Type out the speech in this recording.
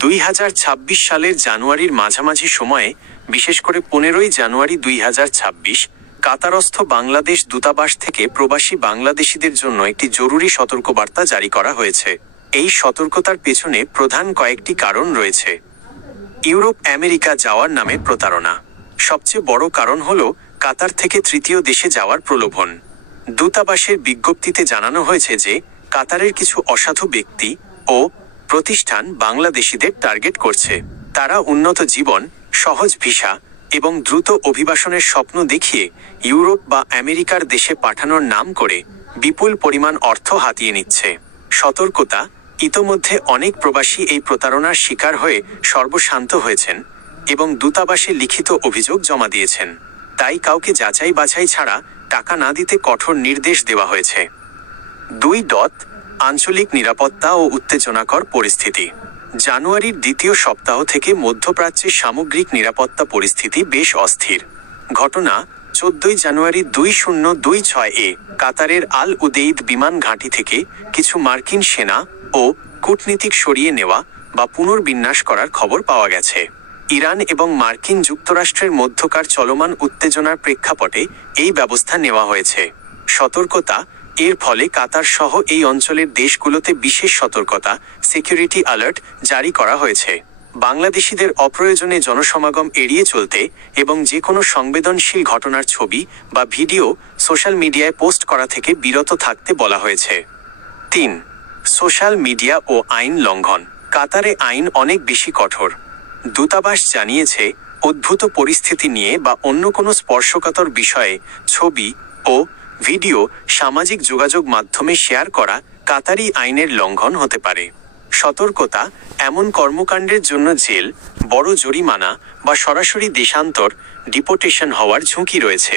দুই হাজার ছাব্বিশ সালের জানুয়ারির মাঝামাঝি সময়ে, বিশেষ করে পনেরোই জানুয়ারি দুই হাজার ছাব্বিশ, কাতারস্থ বাংলাদেশ দূতাবাস থেকে প্রবাসী বাংলাদেশিদের জন্য একটি জরুরি সতর্কবার্তা জারি করা হয়েছে। এই সতর্কতার পেছনে প্রধান কয়েকটি কারণ রয়েছে। ইউরোপ আমেরিকা যাওয়ার নামে প্রতারণা। সবচেয়ে বড় কারণ হল কাতার থেকে তৃতীয় দেশে যাওয়ার প্রলোভন। দূতাবাসের বিজ্ঞপ্তিতে জানানো হয়েছে যে, কাতারের কিছু অসাধু ব্যক্তি ও প্রতিষ্ঠান বাংলাদেশিদের টার্গেট করছে। তারা উন্নত জীবন, সহজ ভিসা এবং দ্রুত অভিবাসনের স্বপ্ন দেখিয়ে ইউরোপ বা আমেরিকার দেশে পাঠানোর নাম করে বিপুল পরিমাণ অর্থ হাতিয়ে নিচ্ছে। সতর্কতা, ইতোমধ্যে অনেক প্রবাসী এই প্রতারণার শিকার হয়ে সর্বশান্ত হয়েছেন এবং দূতাবাসে লিখিত অভিযোগ জমা দিয়েছেন। তাই কাউকে যাচাই বাছাই ছাড়া টাকা না দিতে কঠোর নির্দেশ দেওয়া হয়েছে। দুই ডট আঞ্চলিক নিরাপত্তা ও উত্তেজনাকর পরিস্থিতি। জানুয়ারির দ্বিতীয় সপ্তাহ থেকে মধ্যপ্রাচ্যের সামগ্রিক নিরাপত্তা পরিস্থিতি বেশ অস্থির। ঘটনা চোদ্দই জানুয়ারি দুই শূন্য দুই ছয় এ কাতারের আল উদেইদ বিমান ঘাঁটি থেকে কিছু মার্কিন সেনা ও কূটনীতিক সরিয়ে নেওয়া বা পুনর্বিন্যাস করার খবর পাওয়া গেছে। ইরান এবং মার্কিন যুক্তরাষ্ট্রের মধ্যকার চলমান উত্তেজনার প্রেক্ষাপটে এই ব্যবস্থা নেওয়া হয়েছে। সতর্কতা এর ফলে কাতার সহ এই অঞ্চলের দেশগুলোতে বিশেষ সতর্কতা সিকিউরিটি অ্যালার্ট জারি করা হয়েছে। বাংলাদেশিদের অপ্রয়োজনে জনসমাগম এড়িয়ে চলতে এবং যে কোনো সংবেদনশীল ঘটনার ছবি বা ভিডিও সোশ্যাল মিডিয়ায় পোস্ট করা থেকে বিরত থাকতে বলা হয়েছে। তিন, সোশ্যাল মিডিয়া ও আইন লঙ্ঘন। কাতারে আইন অনেক বেশি কঠোর। দূতাবাস জানিয়েছে, উদ্ভূত পরিস্থিতি নিয়ে বা অন্য কোনো স্পর্শকাতর বিষয়ে ছবি ও ভিডিও সামাজিক যোগাযোগ মাধ্যমে শেয়ার করা কাতারি আইনের লঙ্ঘন হতে পারে। সতর্কতা, এমন কর্মকাণ্ডের জন্য জেল, বড় জরিমানা বা সরাসরি দেশান্তর ডিপোটেশন হওয়ার ঝুঁকি রয়েছে।